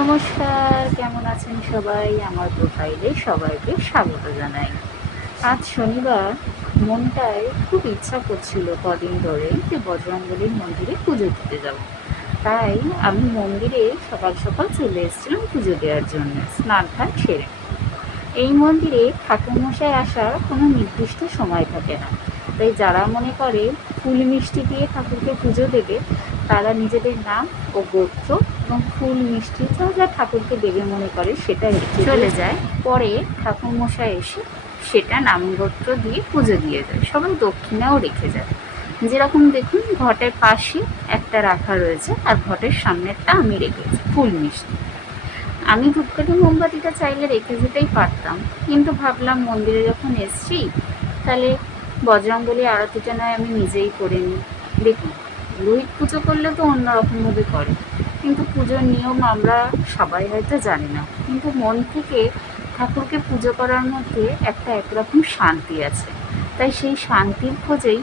নমস্কার, কেমন আছেন সবাই? আমার প্রোফাইলে সবাইকে স্বাগত জানাই। আজ শনিবার, মনটায় খুব ইচ্ছা করছিল কদিন ধরে যে বজরংবলীর মন্দিরে পুজো দিতে যাব। তাই আমি মন্দিরে সকাল সকাল চলে এসেছিলাম পুজো দেওয়ার জন্য, স্নান টান সেরে। এই মন্দিরে ঠাকুরমশাই আসার কোনো নির্দিষ্ট সময় থাকে না। তাই যারা মনে করে ফুল মিষ্টি দিয়ে ঠাকুরকে পুজো দেবে, তারা নিজেদের নাম ও গোত্র এবং ফুল মিষ্টি যা যা ঠাকুরকে দেবে মনে করে সেটা রেখে চলে যায়। পরে ঠাকুরমশাই এসে সেটা নাম গোত্র দিয়ে পুজো দিয়ে যায়। সবাই দক্ষিণাও রেখে যায়। যেরকম দেখুন, ঘটের পাশে একটা রাখা রয়েছে আর ঘটের সামনেরটা আমি রেখেছি ফুল মিষ্টি। আমি ধূপকাঠি মোমবাতিটা চাইলে রেখে যেতেই পারতাম, কিন্তু ভাবলাম মন্দিরে যখন এসছি তাহলে বজরংবলী আরতিটা নয় আমি নিজেই করে নিই। দেখুন, পুরোহিত পুজো করলে তো অন্যরকমভাবে করে, কিন্তু পুজোর নিয়ম আমরা সবাই হয়তো জানি না, কিন্তু মন থেকে ঠাকুরকে পুজো করার মধ্যে একটা একরকম শান্তি আছে। তাই সেই শান্তির খোঁজেই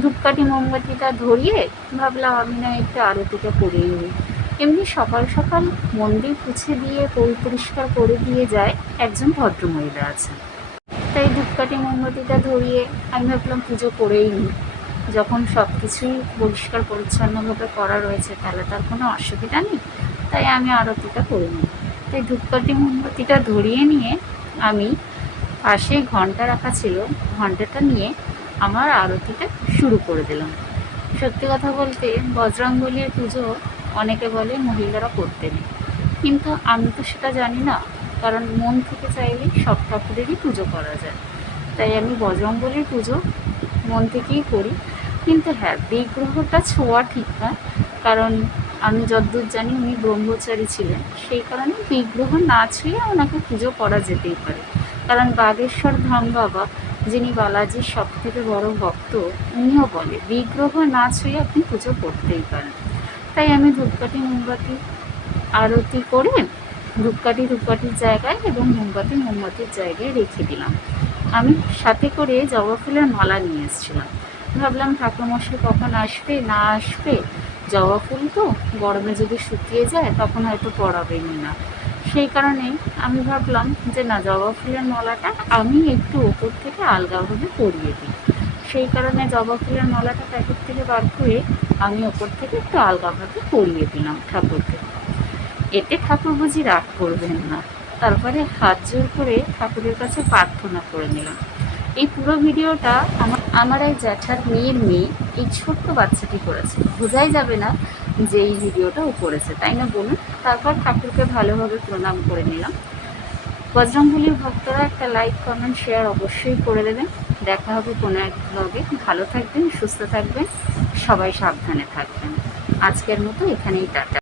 ধূপকাঠি মোমবাতিটা ধরিয়ে ভাবলাম আমি না একটু আরতিটা করেই নিই। এমনি সকাল সকাল মন্দির পুছে দিয়ে পরিষ্কার করে দিয়ে যায় একজন ভদ্রমহিলা আছেন। তাই ধূপকাঠি মোমবাতিটা ধরিয়ে আমি ভাবলাম পুজো করেই নিই। যখন সব কিছুই পরিষ্কার পরিচ্ছন্নভাবে করা রয়েছে তাহলে তার কোনো অসুবিধা নেই, তাই আমি আরতিটা করে নিই। তাই ধূপকাঠি মোমবাতিটা ধরিয়ে নিয়ে আমি পাশে ঘন্টা রাখা ছিল, ঘন্টাটা নিয়ে আমার আরতিটা শুরু করে দিলাম। সত্যি কথা বলতে বজরংবলীর পুজো অনেকে বলে মহিলারা করতে নেই, কিন্তু আমি তো সেটা জানি না, কারণ মন থেকে চাইলেই সব ঠাকুরেরই পুজো করা যায়। তাই আমি বজরংবলীর পুজো মন থেকেই করি। কিন্তু হ্যাঁ, বিগ্রহটা ছোঁয়া ঠিক না, কারণ আমি যতদূর জানি উনি ব্রহ্মচারী ছিলেন, সেই কারণে বিগ্রহ না ছুঁয়ে ওনাকে পুজো করা যেতেই পারে। কারণ বাগেশ্বর ধাম বাবা, যিনি বালাজির সব থেকে বড় ভক্ত, উনিও বলে বিগ্রহ না ছুঁয়ে আপনি পুজো করতেই পারেন। তাই আমি ধূপকাঠি মোমবাতি আরতি করে ধূপকাঠির জায়গায় এবং মোমবাতির জায়গায় রেখে দিলাম। আমি সাথে করে জবা ফুলের মালা নিয়ে এসেছিলাম। ভাবলাম ঠাকুরমশাই কখন আসবে না আসবে, জবা ফুল তো গরমে যদি শুকিয়ে যায় তখন হয়তো পরাবেনই না। সেই কারণে আমি ভাবলাম যে না, জবা ফুলের মালাটা আমি একটু ওপর থেকে আলগাভাবে পরিয়ে দিই। সেই কারণে জবা ফুলের মালাটা প্যাকেট থেকে বার করে আমি ওপর থেকে একটু আলগাভাবে পরিয়ে দিলাম ঠাকুরকে। এতে ঠাকুর বুঝি রাগ করবেন না। তারপরে হাত জোর করে ঠাকুরের কাছে প্রার্থনা করে নিলাম। এই পুরো ভিডিওটা আমার এক জ্যাঠার মেয়ের মেয়ে, এই ছোট্ট বাচ্চাটি করেছে। বোঝাই যাবে না যে এই ভিডিওটা ও করেছে, তাই না বলুন? তারপর ঠাকুরকে ভালোভাবে প্রণাম করে নিলাম। বজরংবলীর ভক্তরা একটা লাইক কমেন্ট শেয়ার অবশ্যই করে দেবেন। দেখা হবে কোনো এক ব্লগে। ভালো থাকবেন, সুস্থ থাকবেন, সবাই সাবধানে থাকবেন। আজকের মতো এখানেই টাটা।